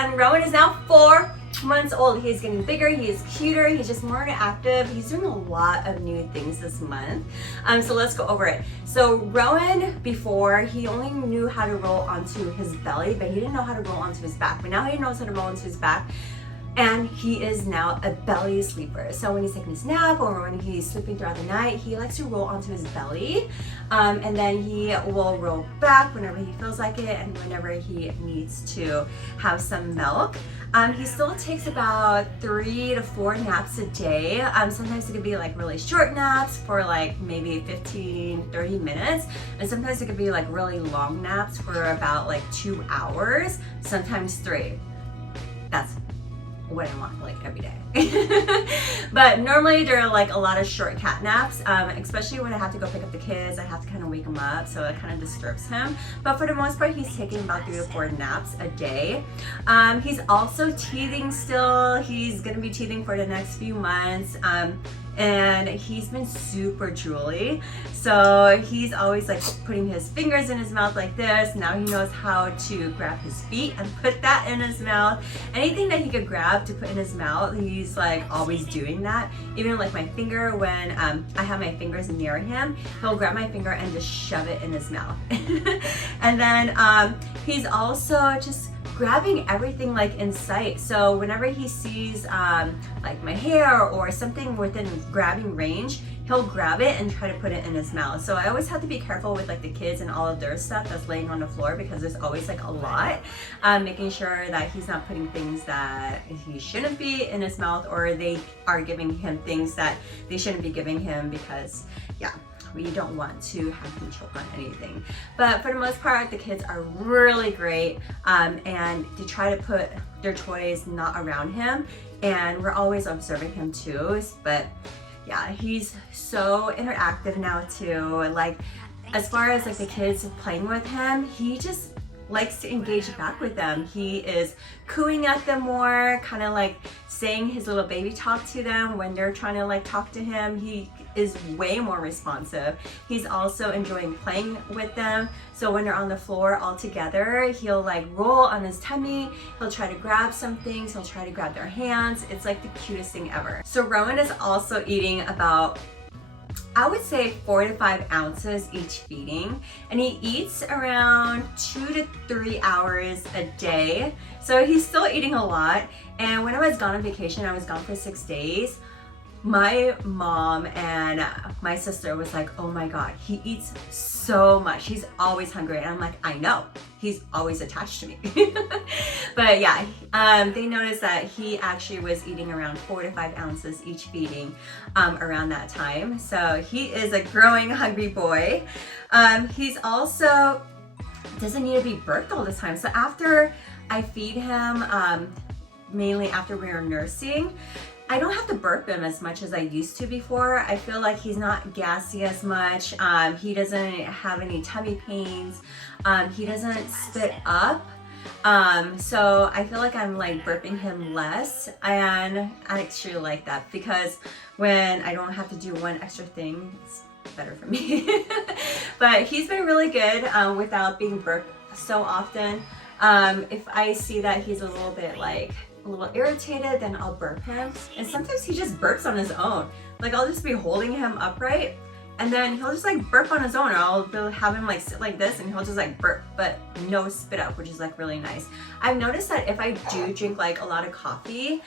and Rowan is now 4 months old. He's getting bigger, he is cuter, he's just more active. He's doing a lot of new things this month. So let's go over it. So Rowan, before, he only knew how to roll onto his belly, but he didn't know how to roll onto his back. But now he knows how to roll onto his back. And he is now a belly sleeper. So when he's taking his nap or when he's sleeping throughout the night, he likes to roll onto his belly. And then he will roll back whenever he feels like it and whenever he needs to have some milk. He still takes about 3 to 4 naps a day. Sometimes it could be like really short naps for like maybe 15-30 minutes. And sometimes it could be like really long naps for about like 2 hours, sometimes 3. That's what I want like every day. But normally there are like a lot of short cat naps, especially when I have to go pick up the kids. I have to kind of wake him up, so it kind of disturbs him. But for the most part, he's taking about 3 to 4 naps a day. He's also teething still. He's gonna be teething for the next few months. And he's been super drooly. So he's always like putting his fingers in his mouth like this. Now he knows how to grab his feet and put that in his mouth. Anything that he could grab to put in his mouth, he's like always doing that. Even like my finger, when I have my fingers near him, he'll grab my finger and just shove it in his mouth. And then he's also just grabbing everything like in sight. So whenever he sees like my hair or something within grabbing range, he'll grab it and try to put it in his mouth. So I always have to be careful with like the kids and all of their stuff that's laying on the floor, because there's always like a lot. Making sure that he's not putting things that he shouldn't be in his mouth, or they are giving him things that they shouldn't be giving him, because yeah, we don't want to have him choke on anything. But for the most part, the kids are really great, and they try to put their toys not around him, and we're always observing him too. But yeah, he's so interactive now too. Like, as far as like the kids playing with him, he just likes to engage back with them. He is cooing at them more, kind of like saying his little baby talk to them when they're trying to like talk to him. He is way more responsive. He's also enjoying playing with them. So when they're on the floor all together, he'll like roll on his tummy. He'll try to grab some things. He'll try to grab their hands. It's like the cutest thing ever. So Rowan is also eating about, I would say 4 to 5 ounces each feeding, and he eats around 2 to 3 hours a day. So he's still eating a lot. And when I was gone on vacation, I was gone for 6 days. My mom and my sister was like, oh my God, he eats so much. He's always hungry. And I'm like, I know, he's always attached to me. But yeah, they noticed that he actually was eating around 4 to 5 ounces each feeding around that time. So he is a growing hungry boy. He's also doesn't need to be burped all the time. So after I feed him, mainly after we are nursing, I don't have to burp him as much as I used to before. I feel like he's not gassy as much. He doesn't have any tummy pains. He doesn't spit up. So I feel like I'm like burping him less, and I actually like that, because when I don't have to do one extra thing, it's better for me. But he's been really good without being burped so often. If I see that he's a little bit like a little irritated, then I'll burp him. And sometimes he just burps on his own. Like, I'll just be holding him upright, and then he'll just like burp on his own, or I'll have him like sit like this and he'll just like burp, but no spit up, which is like really nice. I've noticed that if I do drink like a lot of coffee,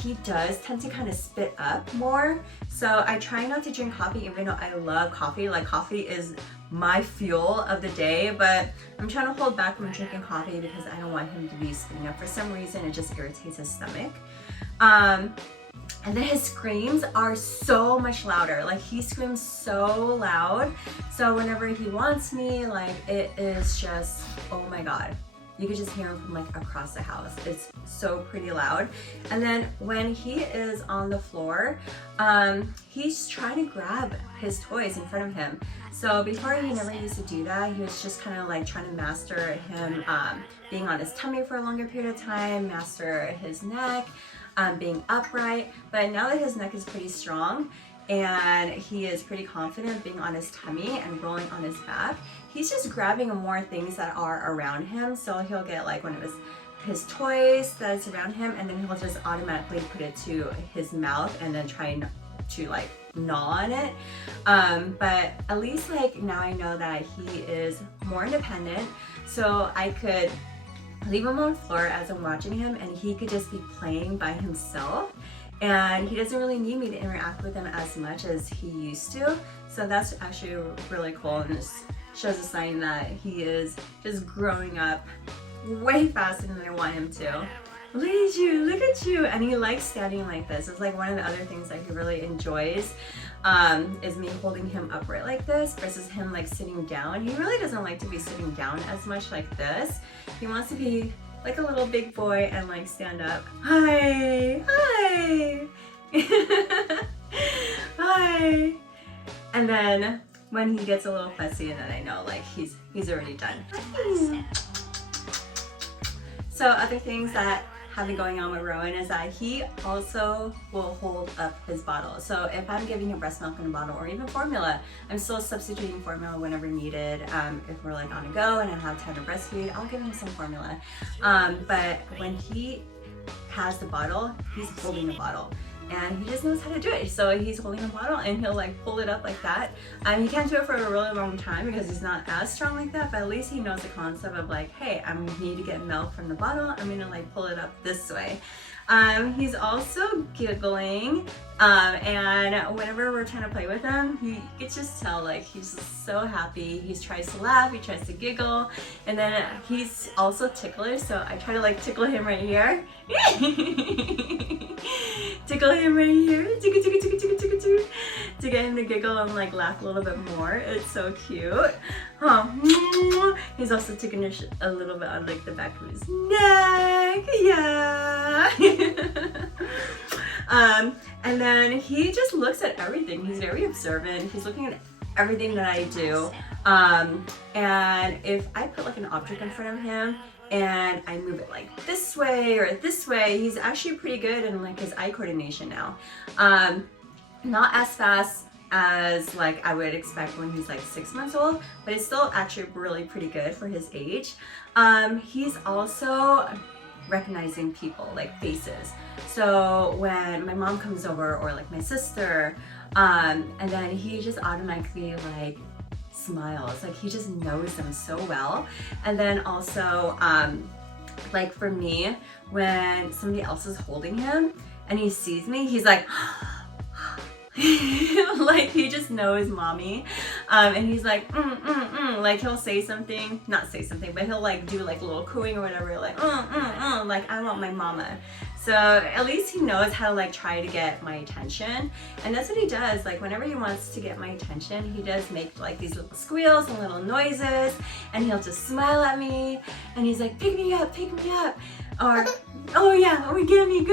he does tend to kind of spit up more. So I try not to drink coffee, even though I love coffee. Like, coffee is my fuel of the day, but I'm trying to hold back from drinking coffee because I don't want him to be spitting up. For some reason, it just irritates his stomach. And then his screams are so much louder. Like, he screams so loud. So whenever he wants me, like, it is just, oh my God. You could just hear him from like across the house. It's so pretty loud. And then when he is on the floor, he's trying to grab his toys in front of him. So before, he never used to do that. He was just kind of like trying to master him being on his tummy for a longer period of time, master his neck, being upright. But now that his neck is pretty strong and he is pretty confident being on his tummy and rolling on his back, he's just grabbing more things that are around him. So he'll get like one of his his toys that is around him, and then he'll just automatically put it to his mouth and then try to like gnaw on it. But at least like now I know that he is more independent, so I could leave him on the floor as I'm watching him and he could just be playing by himself, and he doesn't really need me to interact with him as much as he used to. So that's actually really cool, and just shows a sign that he is just growing up way faster than I want him to. Look at you, look at you. And he likes standing like this. It's like one of the other things that he really enjoys, is me holding him upright like this versus him like sitting down. He really doesn't like to be sitting down as much like this. He wants to be like a little big boy and like stand up. Hi, hi, hi. And then when he gets a little fussy, and then I know like he's already done. So other things that have been going on with Roen is that he also will hold up his bottle. So if I'm giving him breast milk in a bottle or even formula, I'm still substituting formula whenever needed. If we're like on a go and I have time to breastfeed, I'll give him some formula. But when he has the bottle, he's holding the bottle. And he just knows how to do it. So he's holding a bottle and he'll like pull it up like that. He can't do it for a really long time because he's not as strong like that, but at least he knows the concept of like, hey, I need to get milk from the bottle. I'm gonna like pull it up this way. He's also giggling, and whenever we're trying to play with him, you could just tell like he's just so happy. He tries to laugh, he tries to giggle, and then he's also tickler, so I try to like tickle him right here. Tickle him right here, tickle, tickle, tickle, tickle, tickle, tickle, to get him to giggle and like laugh a little bit more. It's so cute. He's also taking a little bit on like the back of his neck, yeah. And then he just looks at everything. He's very observant. He's looking at everything that I do. And if I put like an object in front of him and I move it like this way or this way, he's actually pretty good in like his eye coordination now. Not as fast as like I would expect when he's like 6 months old, but it's still actually really pretty good for his age. He's also recognizing people, like faces. So when my mom comes over or like my sister, and then he just automatically like smiles, like he just knows them so well. And then also like for me, when somebody else is holding him and he sees me, he's like like he just knows mommy, and he's like like he'll say something, not say something, but he'll like do like a little cooing or whatever, like like I want my mama. So at least he knows how to like try to get my attention, and that's what he does. Like whenever he wants to get my attention, he does make like these little squeals and little noises, and he'll just smile at me and he's like, pick me up, or oh yeah, oh get me.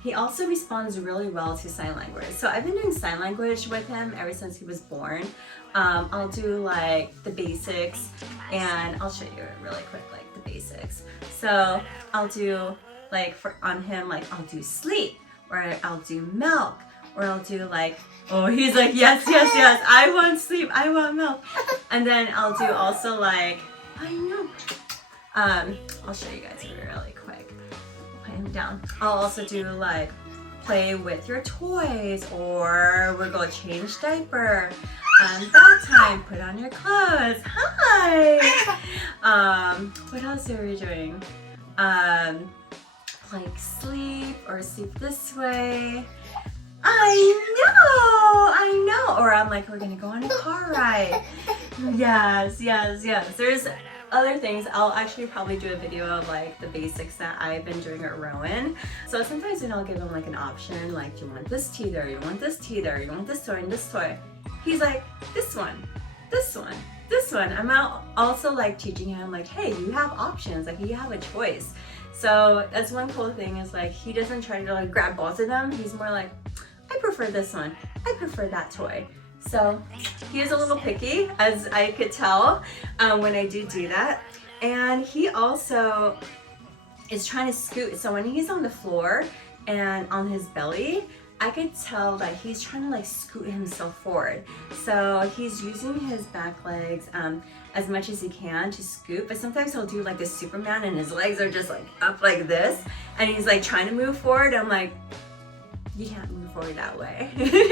He also responds really well to sign language. So I've been doing sign language with him ever since he was born. I'll do like the basics, and I'll show you really quick like the basics. So I'll do like on him, like I'll do sleep, or I'll do milk, or I'll do like, oh he's like yes, I want sleep, I want milk. And then I'll do also like, I know, I'll show you guys really quick. Put him down. I'll also do like play with your toys, or we'll go change diaper, bath time, put on your clothes, hi. What else are we doing? Like sleep, or sleep this way. I know. Or I'm like, we're gonna go on a car ride. Yes. There's other things. I'll actually probably do a video of like the basics that I've been doing at Roen. So sometimes then I'll give him like an option, like, do you want this teether? You want this teether? You want this toy and this toy? He's like, this one. I'm also like teaching him like, hey, you have options, like you have a choice. So that's one cool thing, is like he doesn't try to like grab both of them. He's more like, I prefer this one, I prefer that toy. So he is a little picky, as I could tell when I do that. And he also is trying to scoot. So when he's on the floor and on his belly, I could tell that he's trying to like scoot himself forward. So he's using his back legs as much as he can to scoot, but sometimes he'll do like the Superman and his legs are just like up like this, and he's like trying to move forward. I'm like, you can't move forward that way.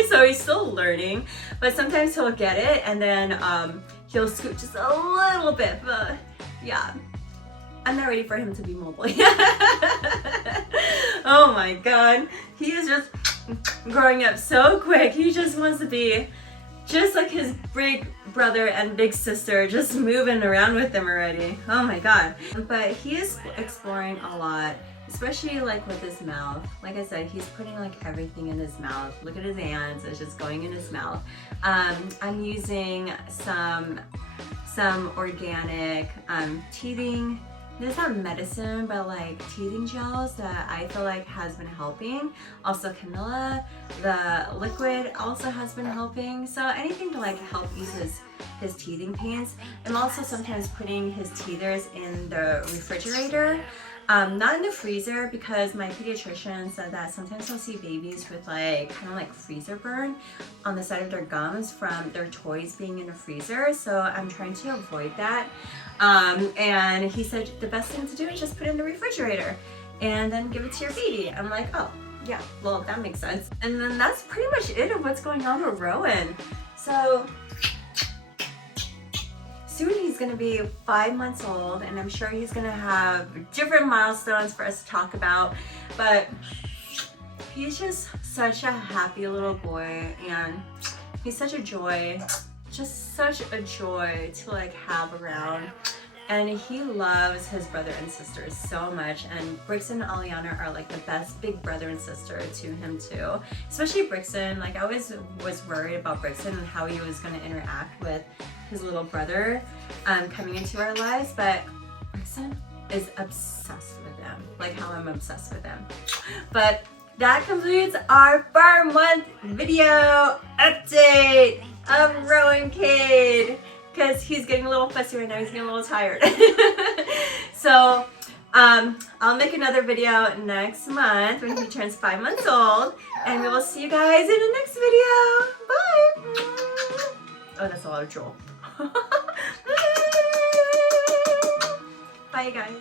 So he's still learning, but sometimes he'll get it, and then he'll scoot just a little bit, but yeah. I'm not ready for him to be mobile. Oh my God. He is just growing up so quick. He just wants to be just like his big brother and big sister, just moving around with them already. Oh my God. But he is exploring a lot, especially like with his mouth. Like I said, he's putting like everything in his mouth. Look at his hands, it's just going in his mouth. I'm using some organic teething. There's not medicine, but like teething gels that I feel like has been helping. Also Camilla, the liquid also has been helping. So anything to like help ease his teething pains. I'm also sometimes putting his teethers in the refrigerator. Not in the freezer, because my pediatrician said that sometimes I'll see babies with like kind of like freezer burn on the side of their gums from their toys being in a freezer. So I'm trying to avoid that. And he said the best thing to do is just put it in the refrigerator and then give it to your baby. I'm like, oh yeah, well that makes sense. And then that's pretty much it of what's going on with Roen. So soon he's gonna be 5 months old, and I'm sure he's gonna have different milestones for us to talk about, but he's just such a happy little boy, and he's such a joy, just such a joy to like have around. And he loves his brother and sisters so much, and Brixton and Aliana are like the best big brother and sister to him too. Especially Brixton, like I always was worried about Brixton and how he was going to interact with his little brother coming into our lives, but Brixton is obsessed with them, like how I'm obsessed with them. But that concludes our 4-month video update of Roen-Kade, because he's getting a little fussy right now, he's getting a little tired. So I'll make another video next month when he turns 5 months old, and we will see you guys in the next video. Bye! Oh, that's a lot of drool. Bye, you guys.